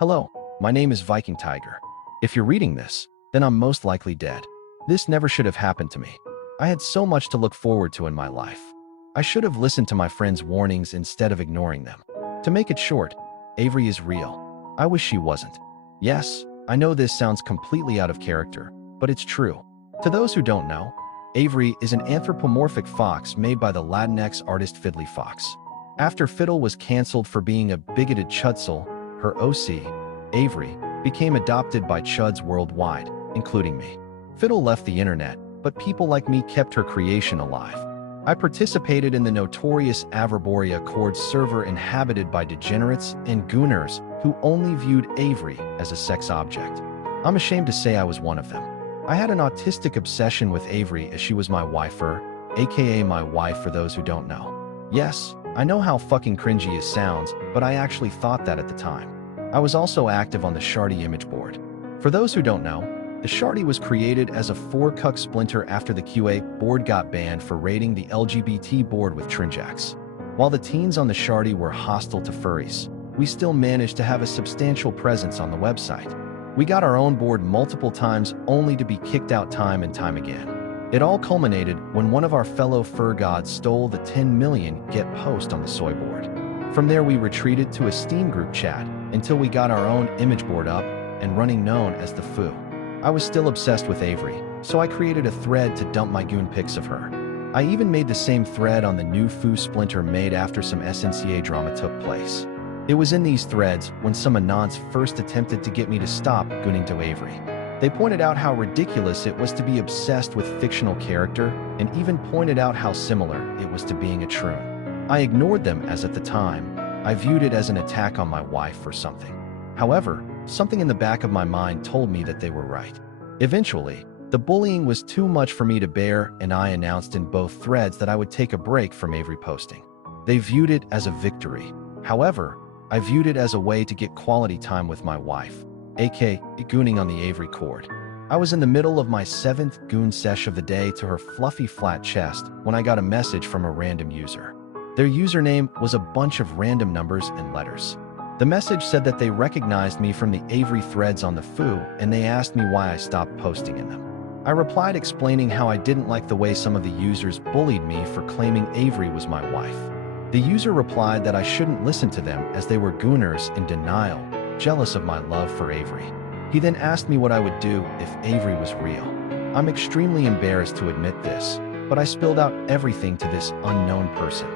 Hello, my name is Vikingtiger. If you're reading this, then I'm most likely dead. This never should have happened to me. I had so much to look forward to in my life. I should have listened to my friends' warnings instead of ignoring them. To make it short, Avery is real. I wish she wasn't. Yes, I know this sounds completely out of character, but it's true. To those who don't know, Avery is an anthropomorphic fox made by the Latinx artist Fiddly Fox. After Fiddle was canceled for being a bigoted chutzel, her OC, Avery, became adopted by chuds worldwide, including me. Fiddle left the internet, but people like me kept her creation alive. I participated in the notorious Averborea Chord server inhabited by degenerates and gooners who only viewed Avery as a sex object. I'm ashamed to say I was one of them. I had an autistic obsession with Avery as she was my wifer, aka my wife for those who don't know. Yes, I know how fucking cringy it sounds, but I actually thought that at the time. I was also active on the Shardy image board. For those who don't know, the Shardy was created as a 4-cuck splinter after the QA board got banned for raiding the LGBT board with Trinjax. While the teens on the Shardy were hostile to furries, we still managed to have a substantial presence on the website. We got our own board multiple times only to be kicked out time and time again. It all culminated when one of our fellow fur gods stole the 10 million get post on the soy board. From there we retreated to a Steam group chat until we got our own image board up and running known as the Foo. I was still obsessed with Avery, so I created a thread to dump my goon pics of her. I even made the same thread on the new Foo splinter made after some SNCA drama took place. It was in these threads when some Anons first attempted to get me to stop gooning to Avery. They pointed out how ridiculous it was to be obsessed with fictional character and even pointed out how similar it was to being a troon. I ignored them as at the time, I viewed it as an attack on my wife or something. However, something in the back of my mind told me that they were right. Eventually, the bullying was too much for me to bear and I announced in both threads that I would take a break from Avery posting. They viewed it as a victory. However, I viewed it as a way to get quality time with my wife, aka gooning on the Avery cord. I was in the middle of my 7th goon sesh of the day to her fluffy flat chest when I got a message from a random user. Their username was a bunch of random numbers and letters. The message said that they recognized me from the Avery threads on the Foo and they asked me why I stopped posting in them. I replied explaining how I didn't like the way some of the users bullied me for claiming Avery was my wife. The user replied that I shouldn't listen to them as they were gooners in denial, jealous of my love for Avery. He then asked me what I would do if Avery was real. I'm extremely embarrassed to admit this, but I spilled out everything to this unknown person.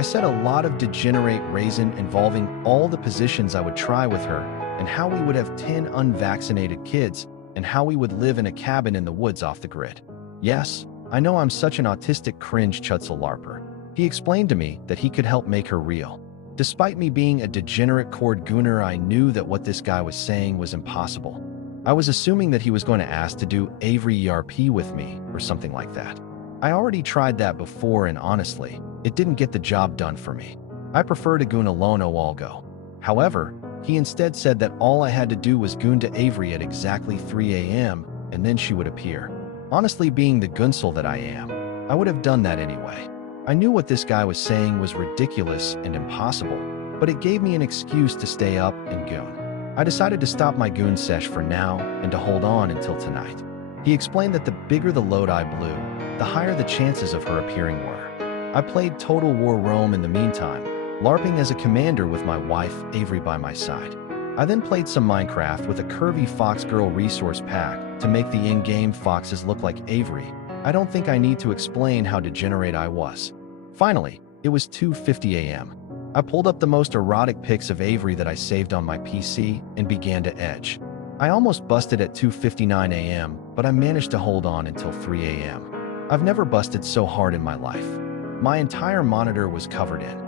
I said a lot of degenerate raisin involving all the positions I would try with her and how we would have 10 unvaccinated kids and how we would live in a cabin in the woods off the grid. Yes, I know I'm such an autistic cringe chutzel larper. He explained to me that he could help make her real. Despite me being a degenerate cord gooner, I knew that what this guy was saying was impossible. I was assuming that he was going to ask to do Avery ERP with me or something like that. I already tried that before and honestly, it didn't get the job done for me. I prefer to goon alone all go. However, he instead said that all I had to do was goon to Avery at exactly 3 a.m. and then she would appear. Honestly, being the gunsel that I am, I would have done that anyway. I knew what this guy was saying was ridiculous and impossible, but it gave me an excuse to stay up and goon. I decided to stop my goon sesh for now and to hold on until tonight. He explained that the bigger the load I blew, the higher the chances of her appearing were. I played Total War Rome in the meantime, LARPing as a commander with my wife, Avery, by my side. I then played some Minecraft with a curvy fox girl resource pack to make the in-game foxes look like Avery. I don't think I need to explain how degenerate I was. Finally, it was 2:50 a.m. I pulled up the most erotic pics of Avery that I saved on my PC and began to edge. I almost busted at 2:59 a.m., but I managed to hold on until 3 a.m. I've never busted so hard in my life. My entire monitor was covered in.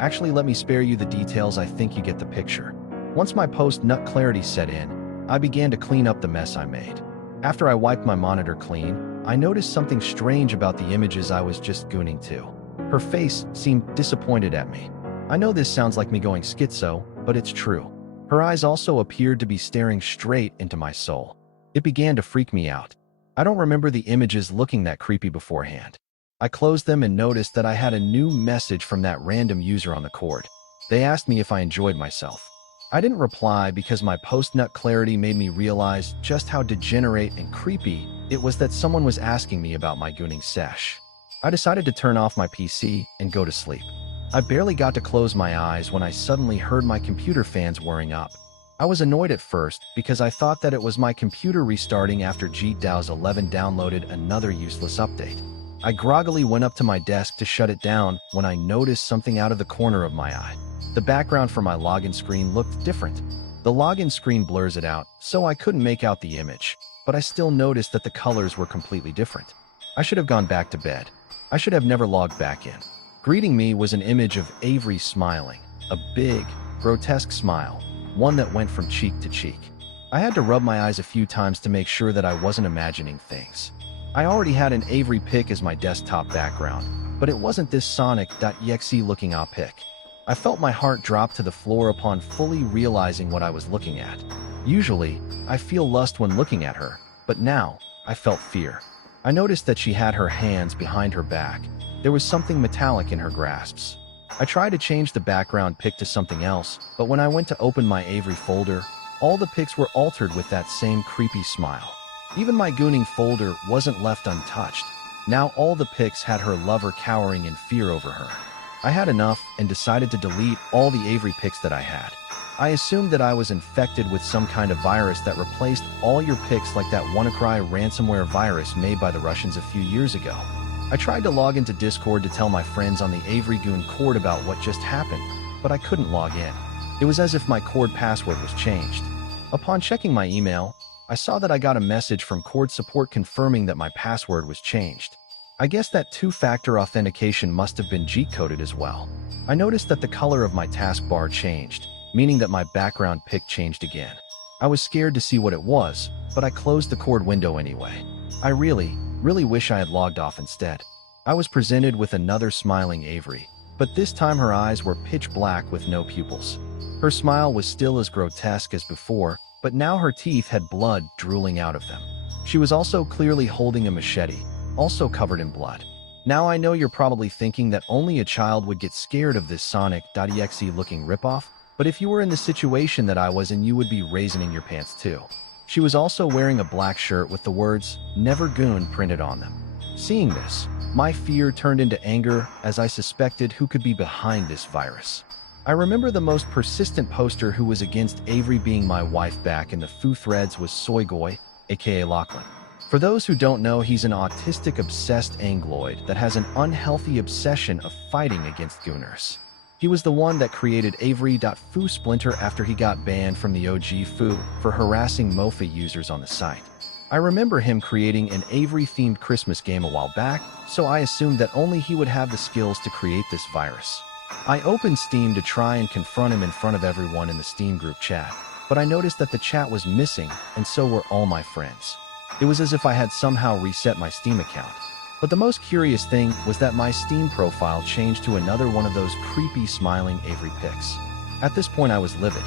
Actually, let me spare you the details, I think you get the picture. Once my post-nut clarity set in, I began to clean up the mess I made. After I wiped my monitor clean, I noticed something strange about the images I was just gooning to. Her face seemed disappointed at me. I know this sounds like me going schizo, but it's true. Her eyes also appeared to be staring straight into my soul. It began to freak me out. I don't remember the images looking that creepy beforehand. I closed them and noticed that I had a new message from that random user on the cord. They asked me if I enjoyed myself. I didn't reply because my post-nut clarity made me realize just how degenerate and creepy it was that someone was asking me about my gooning sesh. I decided to turn off my PC and go to sleep. I barely got to close my eyes when I suddenly heard my computer fans whirring up. I was annoyed at first because I thought that it was my computer restarting after GDOWS 11 downloaded another useless update. I groggily went up to my desk to shut it down when I noticed something out of the corner of my eye. The background for my login screen looked different. The login screen blurs it out, so I couldn't make out the image, but I still noticed that the colors were completely different. I should have gone back to bed. I should have never logged back in. Greeting me was an image of Avery smiling, a big, grotesque smile, one that went from cheek to cheek. I had to rub my eyes a few times to make sure that I wasn't imagining things. I already had an Avery pic as my desktop background, but it wasn't this Sonic.exe looking pic. I felt my heart drop to the floor upon fully realizing what I was looking at. Usually, I feel lust when looking at her, but now, I felt fear. I noticed that she had her hands behind her back. There was something metallic in her grasps. I tried to change the background pic to something else, but when I went to open my Avery folder, all the pics were altered with that same creepy smile. Even my gooning folder wasn't left untouched. Now all the pics had her lover cowering in fear over her. I had enough and decided to delete all the Avery pics that I had. I assumed that I was infected with some kind of virus that replaced all your pics like that WannaCry ransomware virus made by the Russians a few years ago. I tried to log into Discord to tell my friends on the Avery Goon Cord about what just happened, but I couldn't log in. It was as if my Cord password was changed. Upon checking my email, I saw that I got a message from Cord support confirming that my password was changed. I guess that two-factor authentication must have been cheat-coded as well. I noticed that the color of my taskbar changed, meaning that my background pic changed again. I was scared to see what it was, but I closed the Cord window anyway. I really wish I had logged off instead. I was presented with another smiling Avery, but this time her eyes were pitch black with no pupils. Her smile was still as grotesque as before, but now her teeth had blood drooling out of them. She was also clearly holding a machete, also covered in blood. Now I know you're probably thinking that only a child would get scared of this Sonic.exe looking ripoff, but if you were in the situation that I was in, you would be raisoning your pants too. She was also wearing a black shirt with the words, "Never Goon" printed on them. Seeing this, my fear turned into anger as I suspected who could be behind this virus. I remember the most persistent poster who was against Avery being my wife back in the Foo threads was Soygoy, aka Lachlan. For those who don't know, he's an autistic-obsessed Angloid that has an unhealthy obsession of fighting against gooners. He was the one that created Avery.Foo Splinter after he got banned from the OG Foo for harassing Mofa users on the site. I remember him creating an Avery-themed Christmas game a while back, so I assumed that only he would have the skills to create this virus. I opened Steam to try and confront him in front of everyone in the Steam group chat, but I noticed that the chat was missing, and so were all my friends. It was as if I had somehow reset my Steam account. But the most curious thing was that my Steam profile changed to another one of those creepy smiling Avery pics. At this point I was livid.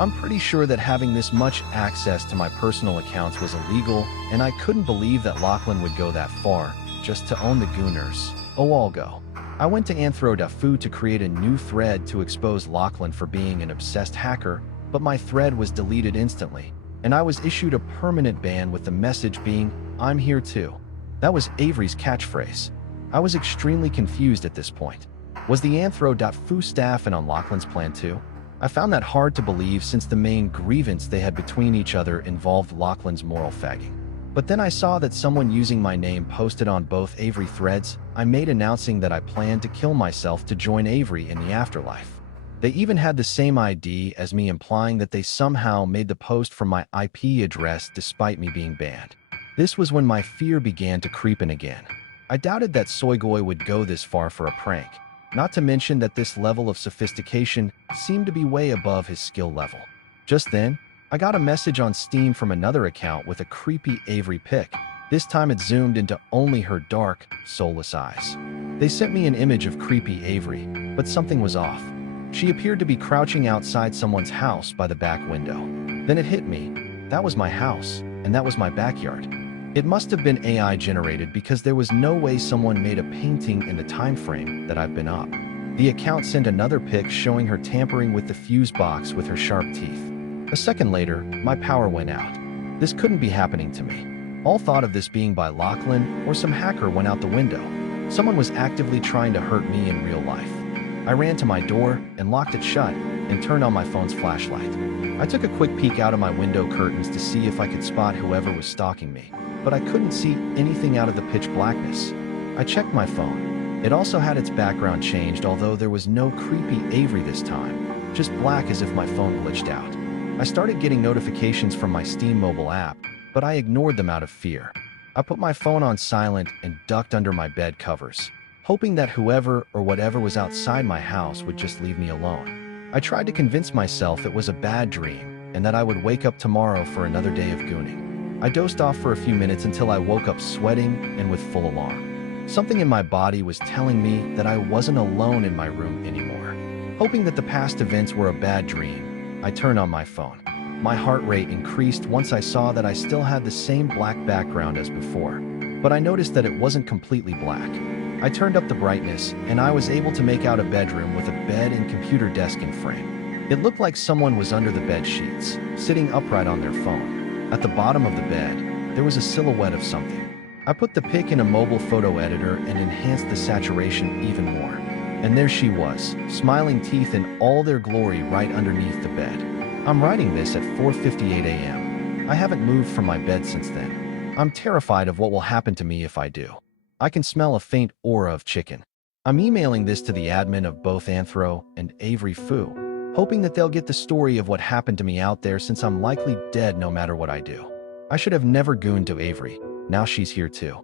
I'm pretty sure that having this much access to my personal accounts was illegal, and I couldn't believe that Lachlan would go that far, just to own the gooners. Oh, I'll go. I went to Anthro.Foo to create a new thread to expose Lachlan for being an obsessed hacker, but my thread was deleted instantly, and I was issued a permanent ban with the message being, "I'm here too." That was Avery's catchphrase. I was extremely confused at this point. Was the Anthro.Foo staff in on Lachlan's plan too? I found that hard to believe since the main grievance they had between each other involved Lachlan's moral fagging. But then I saw that someone using my name posted on both Avery threads I made announcing that I planned to kill myself to join Avery in the afterlife. They even had the same ID as me, implying that they somehow made the post from my IP address despite me being banned. This was when my fear began to creep in again. I doubted that Soygoy would go this far for a prank, not to mention that this level of sophistication seemed to be way above his skill level. Just then, I got a message on Steam from another account with a creepy Avery pic. This time it zoomed into only her dark, soulless eyes. They sent me an image of creepy Avery, but something was off. She appeared to be crouching outside someone's house by the back window. Then it hit me. That was my house, and that was my backyard. It must have been AI generated because there was no way someone made a painting in the time frame that I've been up. The account sent another pic showing her tampering with the fuse box with her sharp teeth. A second later, my power went out. This couldn't be happening to me. All thought of this being by Lachlan or some hacker went out the window. Someone was actively trying to hurt me in real life. I ran to my door and locked it shut and turned on my phone's flashlight. I took a quick peek out of my window curtains to see if I could spot whoever was stalking me, but I couldn't see anything out of the pitch blackness. I checked my phone. It also had its background changed, although there was no creepy Avery this time, just black as if my phone glitched out. I started getting notifications from my Steam mobile app, but I ignored them out of fear. I put my phone on silent and ducked under my bed covers, hoping that whoever or whatever was outside my house would just leave me alone. I tried to convince myself it was a bad dream and that I would wake up tomorrow for another day of gooning. I dozed off for a few minutes until I woke up sweating and with full alarm. Something in my body was telling me that I wasn't alone in my room anymore. Hoping that the past events were a bad dream, I turned on my phone. My heart rate increased once I saw that I still had the same black background as before, but I noticed that it wasn't completely black. I turned up the brightness, and I was able to make out a bedroom with a bed and computer desk and frame. It looked like someone was under the bed sheets, sitting upright on their phone. At the bottom of the bed, there was a silhouette of something. I put the pic in a mobile photo editor and enhanced the saturation even more. And there she was, smiling teeth in all their glory right underneath the bed. I'm writing this at 4:58 a.m. I haven't moved from my bed since then. I'm terrified of what will happen to me if I do. I can smell a faint aura of chicken. I'm emailing this to the admin of both Anthro and Avery Fu, hoping that they'll get the story of what happened to me out there since I'm likely dead no matter what I do. I should have never gooned to Avery. Now she's here too.